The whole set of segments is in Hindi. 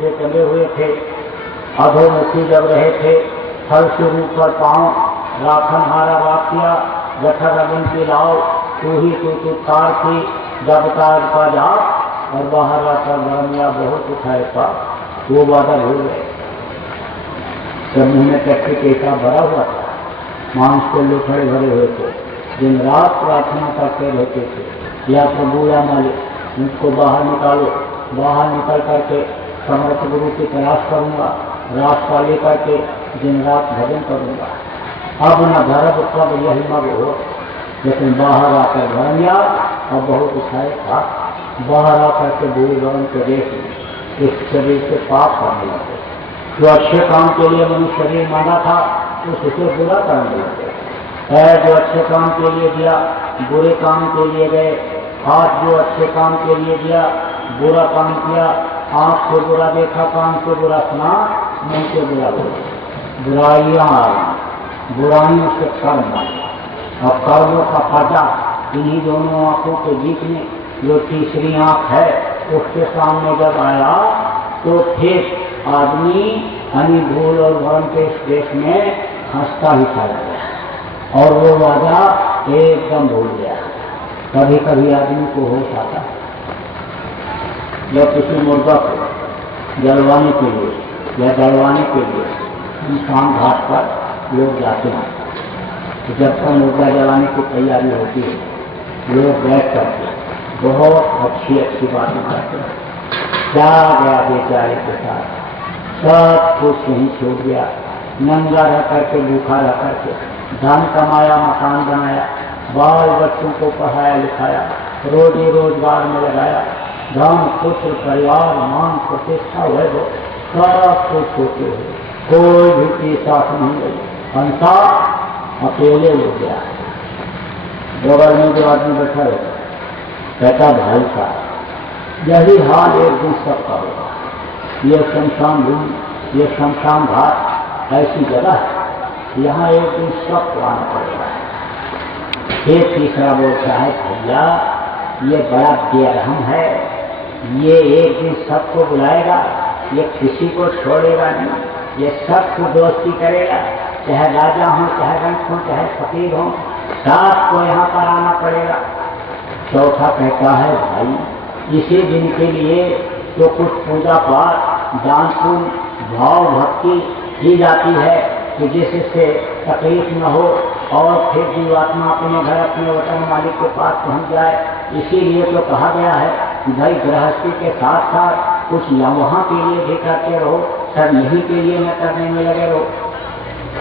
ये टंगे हुए थे, अधोमुखी जब रहे थे, फल से ऊपर पांव राखन हारा राख किया, जठर अग्नि की लाओ, तू ही तू तार थी, जब ताज का जाप, और बाहर आकर बरमिया बहुत उठाए पा, वो बादल हो गए। सब मुंह में टट्टी पेटा भरा हुआ था, मांस के लुथड़े भरे हुए थे, दिन रात प्रार्थना करते रहते थे, या प्रभु या मालिक मुझको बाहर निकालो, बाहर निकल करके समर्थ गुरु की तलाश करूंगा, रास्ता लेकर के दिन रात भजन करूंगा। अब न धरब तब यही मग हो, लेकिन बाहर आकर भर लिया और बहुत उठाए था, बाहर आकर के बुरी वर्ण के देश में इस शरीर से पाप करने लगे। जो अच्छे काम के लिए मनुष्य शरीर माना था उससे बुरा करने लगे। पैर जो अच्छे काम के लिए दिया बुरे काम के लिए गए, हाथ जो अच्छे काम के लिए दिया बुरा काम किया, आंख से बुरा देखा, कान से बुरा सुना, मुंह से बुरा बोला, बुराइयां आई, बुराइयों से कर्म आए, और कर्मों का फायदा इन्हीं दोनों आंखों के बीच में जो तीसरी आंख है उसके सामने जब आया तो ठीक आदमी हनी भूल और भ्रम के इस देश में हंसता ही चला गया और वो वादा एकदम भूल गया। कभी कभी आदमी को होश आता है जब किसी मुर्गा को जलवाने के लिए या दड़वाने के लिए इंसान घाट पर लोग जाते हैं, तो जब तक मुर्गा जलाने की तैयारी होती है लोग बैठ करके बहुत अच्छी अच्छी बातें करते हैं। क्या गया बेचारे के साथ, सब कुछ यहीं छोड़ गया, नंगा रह करके भूखा रह करके धन कमाया, मकान बनाया, बाल बच्चों को पढ़ाया लिखाया, रोजी रोजगार में लगाया, धन पुत्र परिवार मान प्रतिष्ठा वैभव सब कुछ होते हुए कोई भी की साथ नहीं गई, संसार अकेले हो गया। बगल में जो आदमी बैठा रहता कहता भाई साहब यही हाल एक दिन सबका होगा, ये शमशान भूमि, ये शमशान घाट ऐसी जगह है, यहाँ एक दिन सबको आना पड़ेगा। एक तीसरा बोलता है भैया ये बड़ा बेरहम है, ये एक दिन सबको बुलाएगा, ये किसी को छोड़ेगा नहीं, ये सबको दोस्ती करेगा, चाहे राजा हो, चाहे रंग हो, चाहे फकीर हो, सबको यहाँ पर आना पड़ेगा। चौथा कहता है भाई इसी दिन के लिए तो कुछ पूजा पाठ दान पुण्य भाव भक्ति की जाती है कि जिससे तकलीफ न हो और फिर जीवात्मा अपने घर अपने वतन मालिक के पास पहुंच जाए। इसीलिए तो कहा गया है कि भाई गृहस्थी के साथ साथ कुछ वहाँ के लिए भी करते रहो, सब यही के लिए न करने में लगे रहो।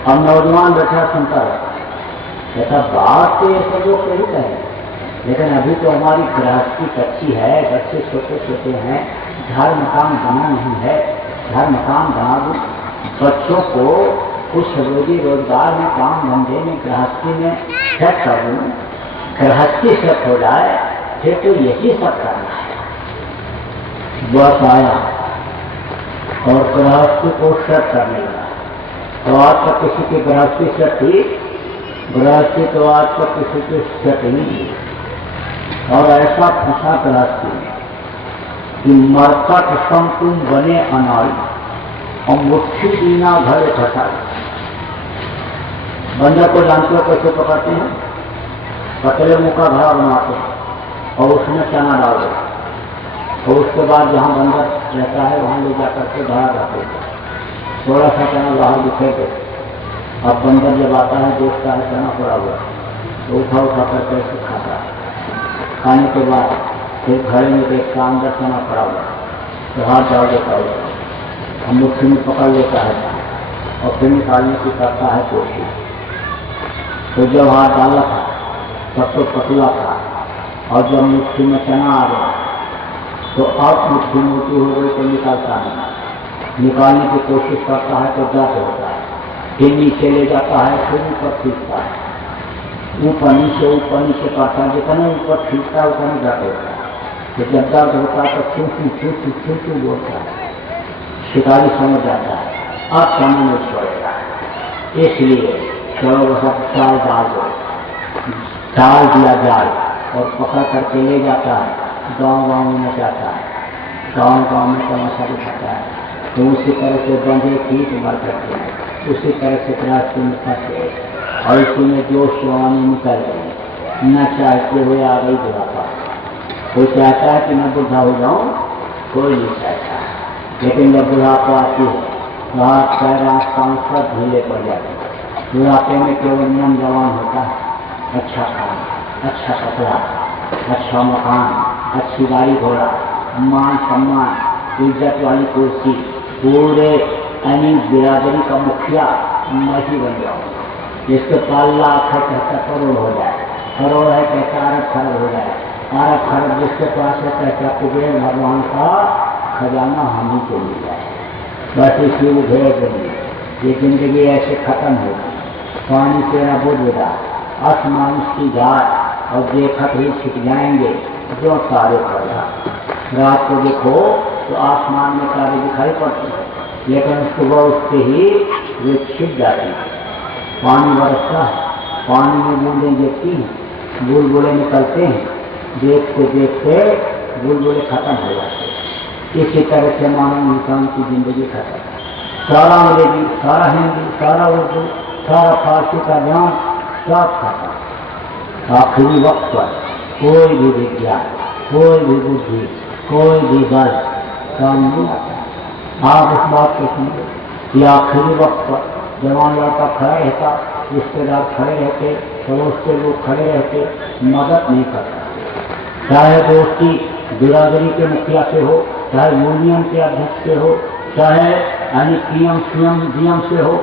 अब नौजवान बैठा सुनता रहता ऐसा बात तो ये सब लोग सही कहें, लेकिन अभी तो हमारी गृहस्थी कच्ची है, बच्चे छोटे छोटे हैं, घर मकान बना नहीं है, घर मकान बना दूं, बच्चों को कुछ रोजी रोजगार में काम धंधे में गृहस्थी में सेट कर दूं, गृहस्थी सेट हो जाए फिर तो यही सब करना है। बस आया और गृहस्थी को सेट करने लगा, तो आज तक किसी की गृहस्थी सेट थी, गृहस्थी तो आज तक किसी की सेट नहीं। और ऐसा फंसा गृहस्थी कि मरकट सम तुम बने अनाड़ी और मुट्ठी दीना घर घटाई। बंदर को जानते हो कैसे पकड़ते हैं, पतले मुंह का घड़ा बनाते हैं और उसमें चना डाल देते और उसके बाद जहाँ बंदर रहता है वहाँ ले जाकर के घड़ा रखते हैं, थोड़ा सा चना बाहर दिखे देते। अब बंदर जब आता है देखता है चना पड़ा हुआ तो उठा उठा कर कैसे खाता है। खाने के बाद फिर घरे में देखता अंदर चना पड़ा हुआ तो हाथ डाल देता है, हम मुट्ठी में पकड़ लेता है और फिर निकालने की करता है कोशिश। तो जब हाथ डाला था तब तो पतला था और जब मुट्ठी में चना आ गया तो अब मुट्ठी मोटी हो गई तो निकालता नहीं, निकालने की कोशिश करता है तो जाते होता है, फिर नीचे ले जाता है, फिर ऊपर खींचता है, ऊपर नीचे करता है, जितना ऊपर खींचता है उतना जाते होता है। तो जब दर्द होता है तो छू बोलता है, शिकारी समझ जाता है अब चना नहीं छोड़ेगा, इसलिए चलो सब चाल डाल दिया जाल और पकड़ करके ले जाता है, गांव गांव में जाता है, गांव गांव में तमाशा दिखाता है। तो उसी तरह से बंधे कीट मर करते हैं, उसी तरह से रास्ते में फंसे और इसी में जोश जवानी निकल गई, न चाहते हुए आ गई बुढ़ापा। कोई चाहता है कि मैं बुढ़ा हो जाऊं? कोई नहीं चाहता, लेकिन जब बुढ़ापा आती है तो हाथ पैर आँख कान सब ढीले पड़ जाते हैं। बुढ़ापे में केवल मन जवान होता है, अच्छा खाना, अच्छा कपड़ा, अच्छा मकान, अच्छी गाड़ी घोड़ा, मान सम्मान, इज्जत वाली कुर्सी, पूरे अमीर बिरादरी का मुखिया मैं ही बन जाऊँ। जिसके 5 लाख है कहता करोड़ हो जाए, करोड़ है कहता अरब खरब हो जाए, अरब खरब जिसके पास है कहता कुबेर भगवान का खजाना हम ही को मिल जाए। बस इसी उधेड़ बनी ये जिंदगी ऐसे खत्म होगी। पानी तेरा बुझेगा, आसमान की घाट और देखत ही छिप जाएंगे जो तारे पड़ेगा। रात को देखो तो आसमान में तारे दिखाई पड़ते हैं, लेकिन सुबह उठते ही वे छिप जाती है। पानी बरसता है, पानी में बूंदें गिरती हैं, बुलबुले निकलते हैं, देखते देखते बुलबुले खत्म हो जाते हैं। इसी तरह से मानव इंसान की जिंदगी खत्म। सारा अंग्रेजी, सारा हिंदी, सारा उर्दू, सारा फारसी का ज्ञान सब खत्म। आखिरी वक्त पर कोई भी विज्ञान, कोई भी बुद्धि, कोई भी बल काम नहीं आता। आप इस बात को सुनिए कि आखिरी वक्त पर जवान लड़का खड़ा रहता, रिश्तेदार खड़े रहते, पड़ोस के लोग खड़े रहते, मदद नहीं करता। चाहे दोस्ती बिरादरी के मुखिया से हो, चाहे यूनियन के अध्यक्ष से हो, चाहे यानी पीएम सीएम डीएम से हो,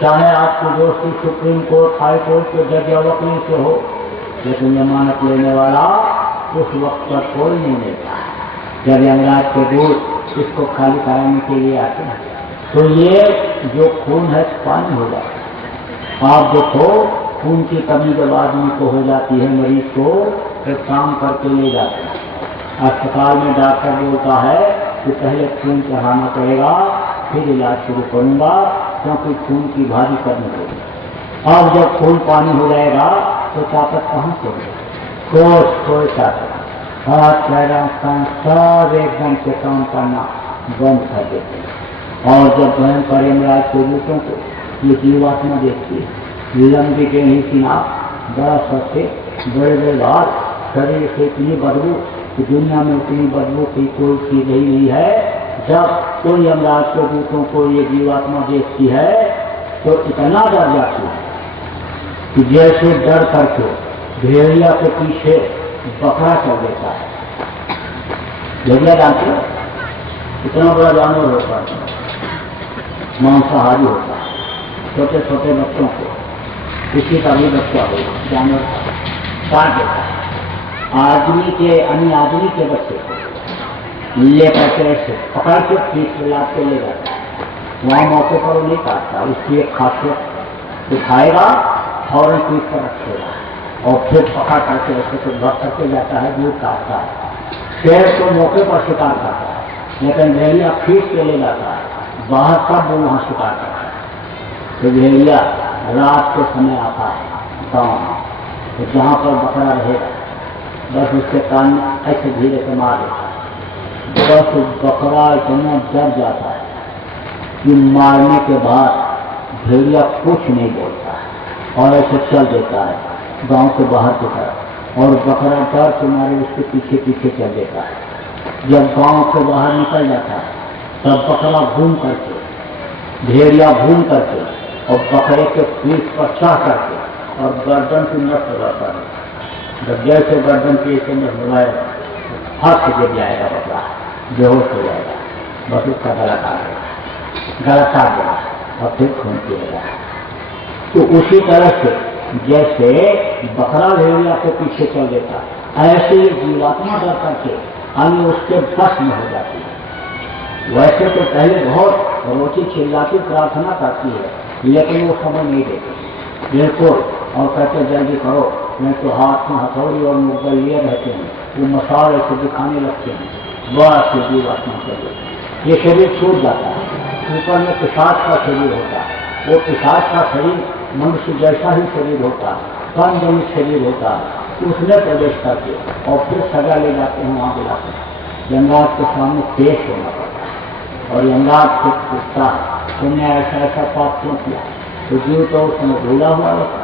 चाहे आपकी दोस्ती सुप्रीम कोर्ट हाई कोर्ट के जज या वकील से हो, लेकिन जमानत लेने वाला उस वक्त पर कोई नहीं लेता। जब यमराज के दूत इसको खाली कराने के लिए आते हैं तो ये जो खून है पानी हो जाता है। आप देखो खून की कमी जब आदमी को हो जाती है, मरीज को एक काम करके ले जाते हैं अस्पताल में, डॉक्टर बोलता है कि पहले खून चढ़ाना पड़ेगा फिर इलाज शुरू करूंगा, क्योंकि खून की भारी कमी होगी। अब जब खून पानी हो जाएगा तो ताकत कहाँ से होगी? कोई ताकत, हाथ पैर कान सब एकदम से काम करना बंद कर देते हैं। और जब भयंकर यमराज के दूतों को ये जीवात्मा देखती है, लंबी टेढ़ी सी नाक, बड़ा सत्य, बड़े बड़े हाथ, शरीर से इतनी बदबू कि दुनिया में उतनी बदबू की कोई चीज ही नहीं है। जब कोई यमराज के दूतों को ये जीवात्मा देखती है तो इतना डर जाती है कि जैसे डर करके भेड़िया के पीछे बकरा चल देता है। भेड़िया जानते हो, इतना बड़ा जानवर होता है, मांसाहारी होता है, छोटे छोटे बच्चों को, किसी का भी बच्चा हो जानवर काट देता है। आदमी के अन्य आदमी के बच्चे को लेकर के ऐसे पकड़ के पीठ में लाद के ले जाता है। वहाँ मौके पर वो नहीं काटता, उसकी एक खासियत उठाएगा फौरन पीठ पर रखेगा और फिर पकड़ करके ऐसे तो भर करके जाता है, दूध काटता है। शेर तो मौके पर शिकार करता है, लेकिन भेड़िया खींच के ले जाता है, बाहर सब वो वहाँ शिकार करता है। तो भेड़िया रात के समय आता है गाँव में, तो जहाँ पर बकरा रहेगा बस उसके कान में ऐसे धीरे से मार देता है। बस बकरा इतना डर जाता है कि मारने के बाद भेड़िया कुछ नहीं बोलता है और ऐसे चल देता है गांव के बाहर की तरफ, और बकरा डर के मारे उसके पीछे पीछे चल देता है। जब गांव के बाहर निकल जाता है तब बकरा घूम करके, भेड़िया घूम करके और बकरे के पीठ पर चढ़ करके और गर्दन की नस लगाता है। जब जैसे गर्दन की एक नस लगाएगा हाथ से गिर जाएगा, बकरा बेहोश हो जाएगा, बस उसका गला काट देगा, गला काट देगा और फिर खून पिएगा। तो उसी तरह से जैसे बकरा भेड़िया के पीछे चल देता, ऐसे ही जीवात्मा डर करके अन्य उसके बस में हो जाती है। वैसे तो पहले बहुत रोटी चिल्लाती प्रार्थना करती है, लेकिन वो समय नहीं देती बिल्कुल, और कहते जल्दी करो, नहीं तो हाथ में हथौड़ी और मुद्दा लिए रहते हैं, वो मसाल ऐसे दिखाने लगते हैं, बड़ा से जीवात्मा शरीर, ये शरीर छूट जाता है। ऊपर में पिशाच का शरीर होता है, वो पिशाच का शरीर मनुष्य जैसा ही शरीर होता है, कम जनित शरीर होता है, उसमें प्रवेश करके और फिर सजा ले जाते हैं, वहाँ बुलाते हैं, यमराज के सामने पेश होना पड़ता है। और यमराज से पूछता तुमने ऐसा ऐसा पाप क्यों किया? तो जीव तो उसमें भूला हुआ रहता,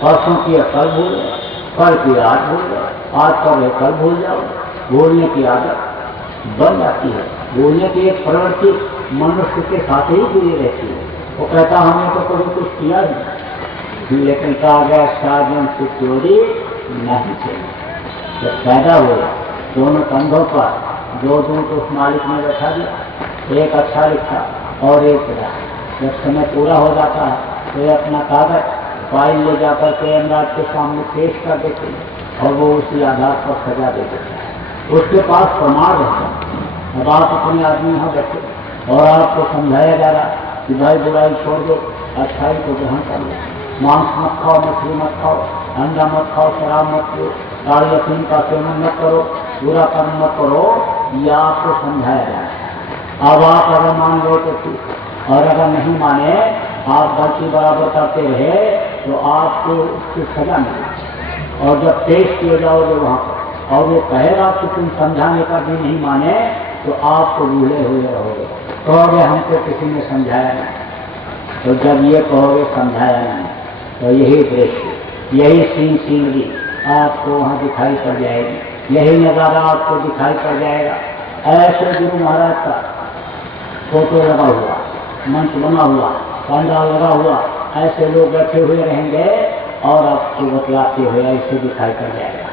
परसों किया कल भूल गए, कल की आज भूल गए, आज कर रहे कल भूल जाओ। भूलने की आदत बन जाती है। भूलने की एक प्रवृत्ति मनुष्य के साथ ही जुड़ी रहती है। वो कहता हमने तो कभी कुछ किया नहीं, लेकिन कहा गया साजन से चोरी नहीं चाहिए। जब पैदा हुए दोनों कंधों पर दो दूत उस मालिक ने बैठा दिया, एक अच्छा लिखा और एक बुरा। जब समय पूरा हो जाता है तो ये अपना कागज फाइल ले जाकर के यमराज के सामने पेश कर देते हैं और वो उसी आधार पर सजा दे देता है। उसके पास प्रमाण रहता है। अब आप अपने आदमी यहाँ बैठे और आपको समझाया जा रहा कि भाई बुराई छोड़ दो, अच्छाई को ग्रहण कर लो, मांस मत खाओ, मछली मत खाओ, अंडा मत खाओ, शराब मत पियो, काली अफीम का सेवन मत करो, बुरा कर्म मत करो, ये आपको समझाया जा रहा है। अब आप अगर मान लो तो ठीक, और अगर नहीं माने, आप गलती बराबर करते रहे तो आपको उसकी सजा मिलेगी। और जब पेश किए जाओगे वहाँ पर और वो कहेगा कि तुम समझाने का भी नहीं माने तो आपको भूले हुए रहोगे, कहोगे हमको किसी ने समझाया नहीं। तो जब ये कहोगे समझाया नहीं तो यही दृश्य, यही सीनरी आपको वहाँ दिखाई पड़ जाएगी, यही नज़ारा आपको दिखाई पड़ जाएगा। ऐसे गुरु महाराज का फोटो लगा हुआ, मंच बना हुआ, पंडाल लगा हुआ, ऐसे लोग बैठे हुए रहेंगे और आपको बतलाते हुए ऐसे दिखाई पड़ जाएगा।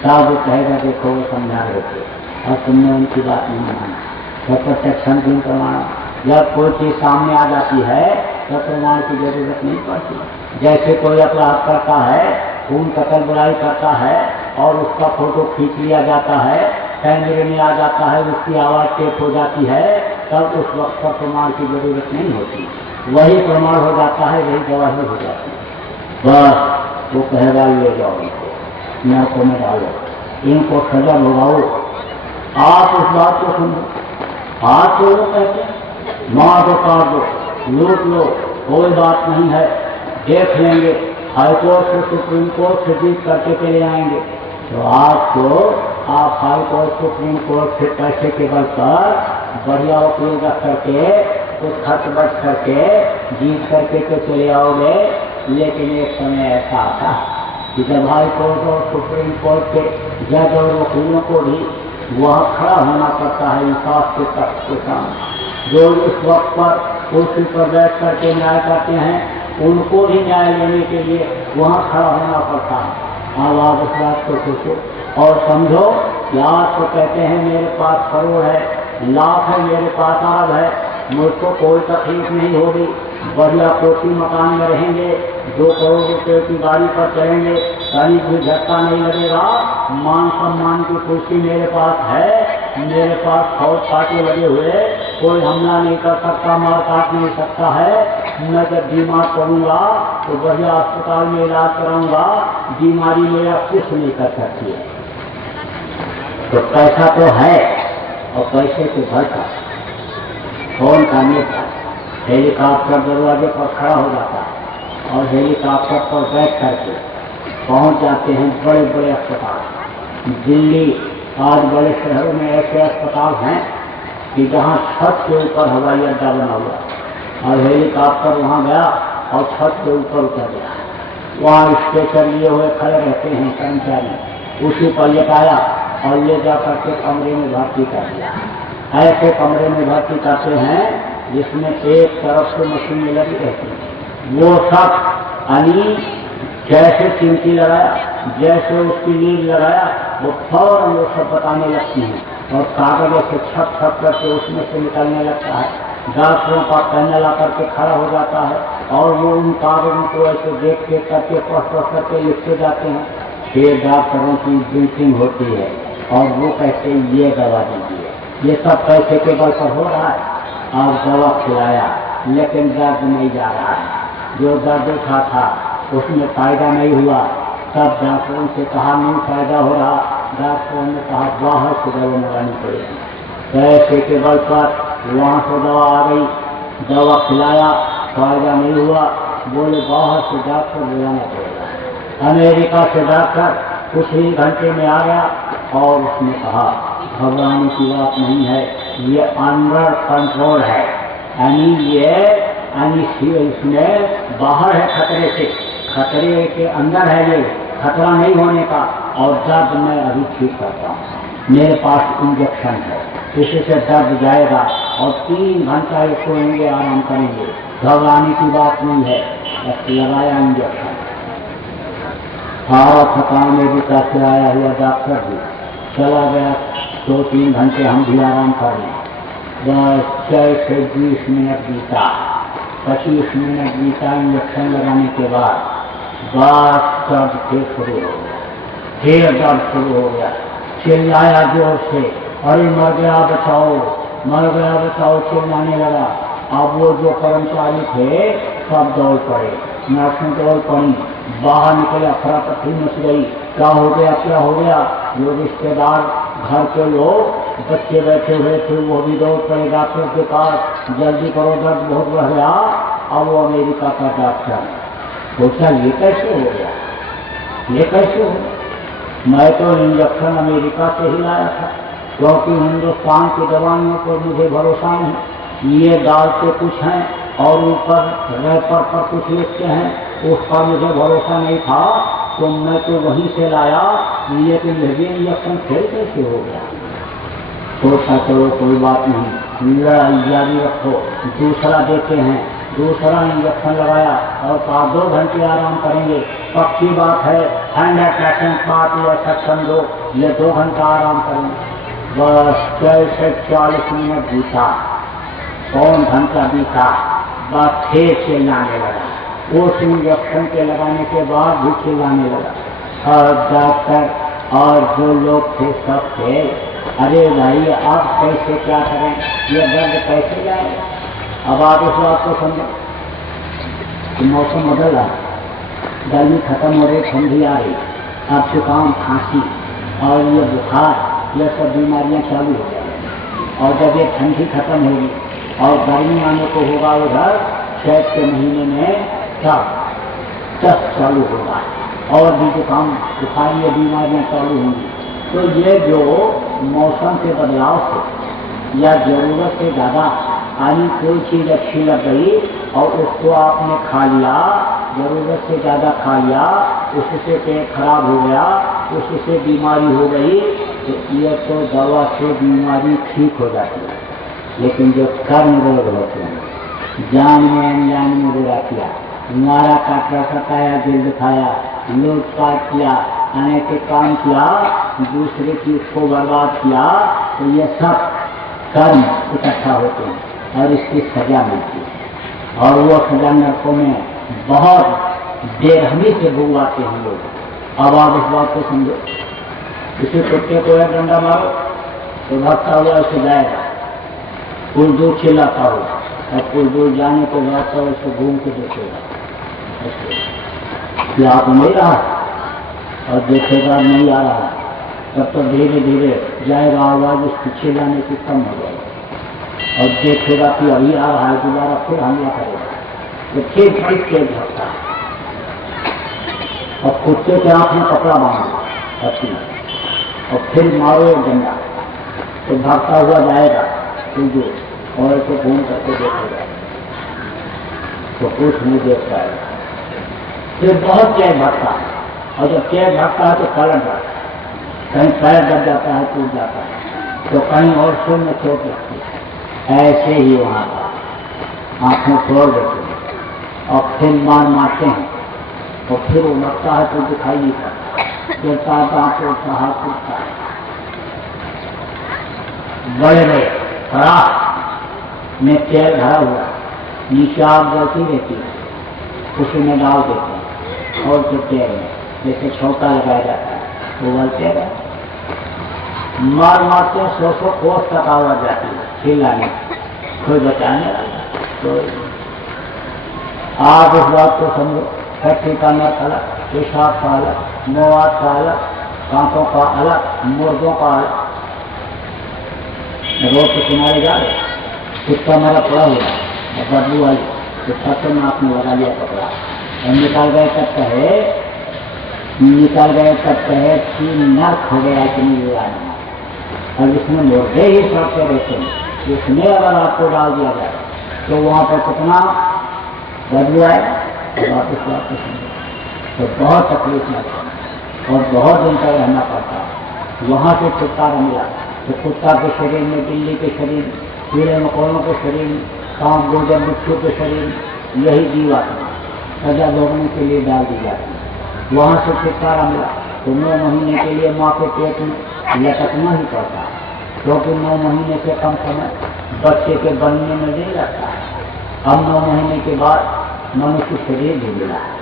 साधु कहेगा देखो वो समझा रहे थे और तुमने उनकी बात नहीं माना। तो प्रत्यक्षण क्यों प्रमाण? जब कोई चीज सामने आ जाती है तो प्रमाण की जरूरत नहीं पड़ती। जैसे कोई अपराध करता है, खून कतल बुराई करता है और उसका फोटो खींच लिया जाता है, कैमरे में आ जाता है, उसकी आवाज टेप हो जाती है, तब उस वक्त पर प्रमाण की जरूरत नहीं होती। वही प्रमाण हो जाता है, वही गवाही हो जाती है। बस वो कहेगा ले जाओ इनको, नरकों में डालो, इनको सजा भुगताओ। आप उस बात को सुनो। आज तो लोग कहते हैं मार दो, काट दो, लूट लो, कोई बात नहीं है, देख लेंगे, हाईकोर्ट से सुप्रीम कोर्ट से जीत करके चले आएंगे। तो आपको आप हाईकोर्ट सुप्रीम कोर्ट से पैसे के बल पर बढ़िया वकील रख करके कुछ खर्च बच करके जीत करके तो चले आओगे। लेकिन एक समय ऐसा आता कि जब हाई कोर्ट और सुप्रीम कोर्ट के जज और वकीलों को भी वहाँ खड़ा होना पड़ता है इंसाफ के तख्त के सामने। जो उस वक्त पर कुर्सी पर बैठ करके न्याय करते हैं उनको भी न्याय लेने के लिए वहाँ खड़ा होना पड़ता है। अब आप इस बात को सोचो और समझो कि आज तो कहते हैं मेरे पास करोड़ है, लाख है, मेरे पास अरब है, मुझको कोई तकलीफ नहीं होगी, बढ़िया कोठी मकान में रहेंगे, 2 करोड़ रुपए की गाड़ी पर चलेंगे, कहीं भी झटका नहीं लगेगा, मान सम्मान की कुर्सी मेरे पास है, मेरे पास फौज काटे लगे हुए, कोई हमला नहीं कर सकता, मार काट नहीं सकता है। मैं जब बीमार पड़ूंगा तो बढ़िया अस्पताल में इलाज कराऊंगा, बीमारी मेरा कुछ नहीं कर सकती है। तो पैसा तो है और पैसे के भर का कौन का नेता हेलीकॉप्टर दरवाजे पर खड़ा हो जाता है और हेलीकॉप्टर पर बैठ करके पहुंच जाते हैं बड़े बड़े अस्पताल। दिल्ली आज बड़े शहरों में ऐसे अस्पताल हैं कि जहां छत के ऊपर हवाई अड्डा बना हुआ और हेलीकॉप्टर वहां गया और छत के ऊपर उतर गया। वहां स्ट्रेचर लिए हुए खड़े रहते हैं कर्मचारी, उसी पर लेटाया और ले जाकर के कमरे में भर्ती कर दिया। ऐसे कमरे में भर्ती करते हैं जिसमें एक तरफ से मशीनें लगी रहती हैं। वो सब अली जैसे चिमटी लगाया, जैसे उसकी नींद लगाया, वो फौरन वो सब बताने लगती हैं और कागजों से छप छप करके उसमें से निकलने लगता है। डॉक्टरों का पैनल आकर के खड़ा हो जाता है और वो उन कागजों को ऐसे देख देख करके पढ़ करके लिखते जाते हैं। फिर डॉक्टरों की ब्रीफिंग होती है और वो कहते हैं ये दवा दीजिए। ये सब पैसे के बल पर हो रहा है। अब दवा खिलाया लेकिन दर्द नहीं जा रहा है। जो दर्द उठा था उसमें फायदा नहीं हुआ। तब डॉक्टरों से कहा नहीं फायदा हो रहा, डॉक्टरों ने कहा बाहर से दवा मंगानी पड़ेगी। पैसे के बल पर वहाँ से दवा आ गई, दवा खिलाया, फायदा नहीं हुआ, बोले बाहर से डॉक्टर बुलाना पड़ेगा। अमेरिका से डॉक्टर कुछ ही घंटे में आ गया और उसने कहा घबराने की बात नहीं है, ये अंडर कंट्रोल है, यानी इसमें बाहर है खतरे से, खतरे के अंदर है ये, खतरा नहीं होने का। और दर्द मैं अभी ठीक करता हूँ, मेरे पास इंजेक्शन है, इसी से दर्द जाएगा और 3 घंटा ये सोएंगे, आराम करेंगे, घबराने की बात नहीं है। बस लगाया इंजेक्शन, सारा थकान में भी कैसे आया हुआ डॉक्टर भी चला गया। 2-3 घंटे हम भी आराम कर लें। बस 6 से 20 मिनट बीता, 25 मिनट बीता इंजेक्शन लगाने के बाद, बस दर्द फिर शुरू हो गया, फिर दर्द शुरू हो गया। चिल्लाया जोर से, अरे मर गया बचाओ, मर गया बचाओ, चिल्लाने लगा। अब वो जो कर्मचारी थे सब दौड़ पड़े, नर्सें दौड़ पड़ी, बाहर निकले, अफरा तफरी मच गई, क्या हो गया क्या हो गया। जो रिश्तेदार घर के लोग बच्चे बैठे हुए थे वो भी दौड़ पड़े डॉक्टर के पास, जल्दी करो दर्द बहुत बढ़ गया। अब वो अमेरिका का डॉक्टर सोचा ये कैसे हो गया, ये कैसे हो गया। मैं तो इंजेक्शन अमेरिका से ही लाया था, क्योंकि हिंदुस्तान की दवाइयों पर मुझे भरोसा नहीं। ये डालते कुछ हैं और ऊपर रैपर पर कुछ लिखते हैं, उस पर मुझे भरोसा नहीं था, तो मैं तो वहीं से लाया। लेकिन ये इंजेक्शन फिर कैसे हो गया। सोचा चलो कोई बात नहीं, लड़ाई जारी रखो, दूसरा देते हैं। दूसरा इंजेक्शन लगाया और 2 घंटे आराम करेंगे, पक्की बात है, 100% बात ये सेक्शन 2, ये 2 घंटा आराम करेंगे। बस 40 मिनट बीता, 1 घंटा बीता, बस फिर चिल्लाने लगा। उस इंजेक्शन के लगाने के बाद भी चिल्लाने लगा। और डॉक्टर और जो लोग थे सब थे, अरे भाई आप कैसे क्या करें, ये दर्द कैसे जाएगा। अब आप इस बात को समझो कि मौसम बदल रहा, गर्मी खत्म हो रही, ठंडी आ रही, अब जुकाम खांसी और ये बुखार, ये सब बीमारियां चालू हो जाएंगी। और जब ये ठंडी खत्म होगी और गर्मी आने को होगा, उधर चैत के महीने में तब चालू होगा और भी जुकाम बुखार ये बीमारियां चालू होंगी। तो ये जो मौसम के बदलाव से या जरूरत से ज़्यादा यानी कोई चीज़ अच्छी लग गई और उसको आपने खा लिया, जरूरत से ज़्यादा खा लिया, उससे पेट खराब हो गया, उससे बीमारी हो गई, तो ये तो दवा से बीमारी ठीक हो जाती है। लेकिन जो कर्म रोग होते हैं, जान में अनजान में बुरा किया, मारा काटा सताया, दिल दिखाया, लूटपाट किया, अनैतिक काम किया, दूसरे चीज को बर्बाद किया, तो ये सब कर्म इकट्ठा होते हैं और इसकी सजा मिलती है। और वो सजा नरकों में बहुत बेरहमी से भुगवाते हैं लोग। अब आप इस बात को समझो, किसी कुत्ते को एक डंडा मारो तो भागता हुआ ऐसे जाएगा, कुछ दूर चिल्लाता हो और कुछ दूर जाने के बाद तो उसको घूम के देखेगा, क्या आप नहीं रहा और देखेगा नहीं आ रहा, तब तो धीरे धीरे जाएगा, आवाज उसकी चिल्लाने की कम हो जाएगी और देखेगा कि अभी आ रहा है, दोबारा फिर हमला करेगा, तो फिर फिर तेज होता है। और कुत्ते के आंख में कपड़ा बांधो अच्छी और फिर मारो एक डंडा, तो भागता हुआ जाएगा कुछ दूर और ऐसे घूम करके देखेगा तो कुछ नहीं देख पाएगा। फिर बहुत तेज भागता है और जब तेज भागता है तो पलट जाता है, कहीं पैर दब जाता है, टूट जाता है, तो कहीं और सिर में चोट लगती है। ऐसे ही वहाँ का आंखें तोड़ देते हैं और फिर मारते हैं और फिर वो लगता है तो दिखाई नहीं पड़ता, गिरता दांत टूटता, हाथ टूटता है। बड़े बड़े खराब में तेल भरा हुआ नीचे आग जलती रहती है, उसी में डाल देते हैं और जो तेल में जैसे छोटा लगाया जाता है वो बोलते रहे, मार मारते 100 कोस तक आवाज जाती है, चिल्लाने कोई बचाने वाला। तो आप इस बात को समझो, फैक्ट्री का नट अलग, पेशाब का अलग, मवाद का अलग, कांटों का अलग, मुर्गों का अलग। रोड के किनारे जा रहे, कुत्ता मेरा पड़ा हुआ और बदबू आई तो सबसे में आपने लगा लिया कपड़ा और निकाल गए तब कहे कि नर्क हो गया कि नहीं हुआ, और इसमें मुर्गे ही सड़ते रहते हैं। उसमें अगर आपको डाल दिया जाए तो वहाँ पर कितना बदबू आए, वापस वापस तो बहुत तकलीफ लगता और बहुत दिन तक रहना पड़ता। वहाँ से छुटकारा मिला तो कुत्ता के शरीर में, बिल्ली के शरीर, कीड़े मकोड़ों के शरीर, सांप गोजर बिच्छू के शरीर, यही जीवात्मा सजा भोगने के लिए डाल दी जाती है। वहाँ से छुटकारा मिला तो 9 महीने के लिए माँ के पेट में लटकना ही पड़ता है, क्योंकि 9 महीने से कम समय बच्चे के बनने में नहीं लगता है। अब 9 महीने के बाद मनुष्य शरीर भी मिला है,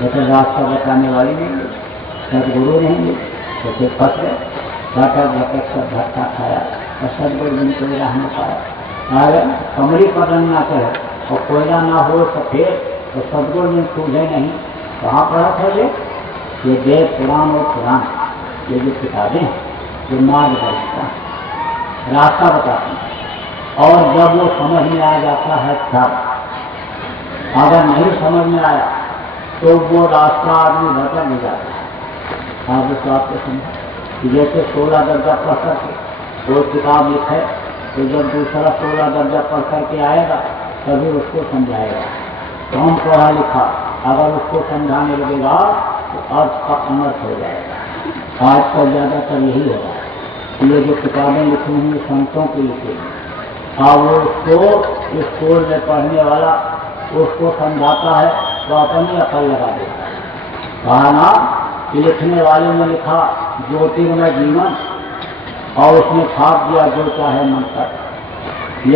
लेकिन रास्ता बताने वाली नहीं मिली, सदगुरु नहीं मिले तो फिर फंस गए। भटक भटक सब भटका खाया और सदगुरु दिन कोई राह न पाया। अगर कमरी पर रंग ना करे और कोयला ना हो सफेद तो सदगुरु दिन सूझे नहीं, कहाँ पड़ा था ये वेद पुराण और पुराण, ये जो किताबें जो मार्ग दर्शिता रास्ता बताती हैं। और जब वो समझ में आ जाता है तब, अगर नहीं समझ में आया तो वो रास्ता आदमी भटक नहीं जाता है। आप इस बात को समझा कि जैसे 16 दर्जा पढ़ करके वो किताब लिखे तो जब दूसरा 16 दर्जा पढ़ करके आएगा तभी उसको समझाएगा। तो हम पढ़ा लिखा अगर उसको समझाने लगेगा तो अर्थ का अनर्थ हो जाएगा। आजकल ज़्यादातर यही हो रहा है। ये जो किताबें लिखी हुई संतों की लिखी हुई, अब वो उसको स्कूल में पढ़ने वाला उसको समझाता है तो अपनी अकल लगा देता है। कहा ना कि लिखने वाले ने लिखा ज्योतिर्मय जीवन और उसने छाप दिया जो चाहे मन तक।